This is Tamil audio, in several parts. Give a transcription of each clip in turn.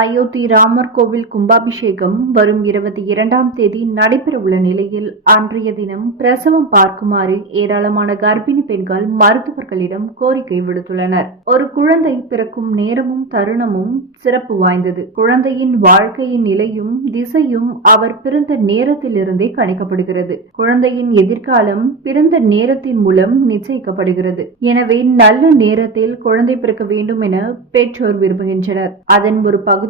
அயோத்தி ராமர் கோவில் கும்பாபிஷேகம் வரும் 22ஆம் தேதி நடைபெறவுள்ள நிலையில் அன்றைய தினம் பிரசவம் பார்க்குமாறு ஏராளமான கர்ப்பிணி பெண்கள் மருத்துவர்களிடம் கோரிக்கை விடுத்துள்ளனர். ஒரு குழந்தை பிறக்கும் நேரமும் தருணமும் சிறப்பு வாய்ந்தது. குழந்தையின் வாழ்க்கையின் நிலையும் திசையும் அவர் பிறந்த நேரத்திலிருந்தே கணிக்கப்படுகிறது. குழந்தையின் எதிர்காலம் பிறந்த நேரத்தின் மூலம் நிச்சயிக்கப்படுகிறது. எனவே நல்ல நேரத்தில் குழந்தை பிறக்க வேண்டும் என பெற்றோர் விரும்புகின்றனர். அதன் ஒரு பகுதியாக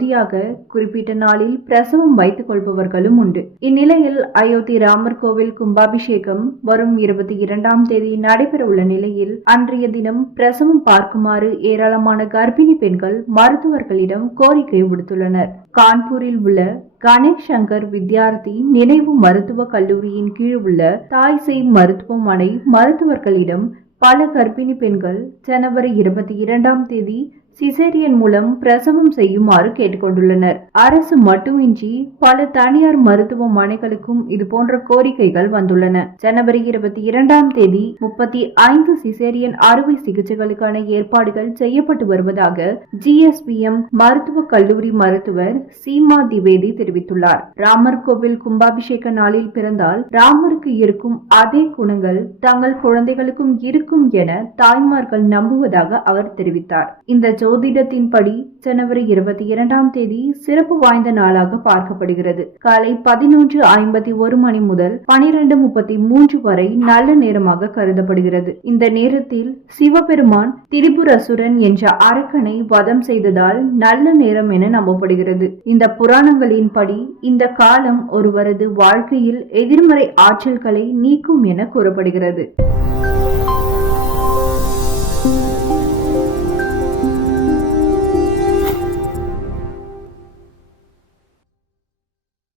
குறிப்பிட்ட நாளில் பிரசவம் வைத்துக் கொள்பவர்களும் உண்டு. இந்நிலையில் அயோத்தி ராமர் கோவில் கும்பாபிஷேகம் வரும் 22ஆம் தேதி நடைபெறவுள்ள நிலையில் அன்றைய தினம் பிரசவம் பார்க்குமாறு ஏராளமான கர்ப்பிணி பெண்கள் மருத்துவர்களிடம் கோரிக்கை விடுத்துள்ளனர். கான்பூரில் உள்ள கணேஷ் சங்கர் வித்யார்த்தி நினைவு மருத்துவ கல்லூரியின் கீழ் உள்ள தாய்சேய் மருத்துவமனை மருத்துவர்களிடம் பல கர்ப்பிணி பெண்கள் ஜனவரி 22ஆம் தேதி சிசேரியன் மூலம் பிரசவம் செய்யுமாறு கேட்டுக்கொண்டுள்ளனர். அரசு மட்டுமின்றி பல தனியார் மருத்துவமனைகளுக்கும் இதுபோன்ற கோரிக்கைகள் வந்துள்ளன. ஜனவரி 22ஆம் தேதி 35 சிசேரியன் அறுவை சிகிச்சைகளுக்கான ஏற்பாடுகள் செய்யப்பட்டு வருவதாக GSPM மருத்துவ கல்லூரி மருத்துவர் சீமா திவேதி தெரிவித்துள்ளார். ராமர் கோவில் கும்பாபிஷேக நாளில் பிறந்தால் ராமருக்கு இருக்கும் அதே குணங்கள் தங்கள் குழந்தைகளுக்கும் இருக்கும் என தாய்மார்கள் நம்புவதாக அவர் தெரிவித்தார். இந்த ஜோதிடத்தின்படி ஜனவரி 22ஆம் தேதி சிறப்பு வாய்ந்த நாளாக பார்க்கப்படுகிறது. காலை 11:51 மணி முதல் 12:33 வரை நல்ல நேரமாக கருதப்படுகிறது. இந்த நேரத்தில் சிவபெருமான் திரிபுரசுரன் என்ற அரக்கனை வதம் செய்ததால் நல்ல நேரம் என நம்பப்படுகிறது. இந்த புராணங்களின்படி இந்த காலம் ஒருவரது வாழ்க்கையில் எதிர்மறை ஆற்றல்களை நீக்கும் என கூறப்படுகிறது.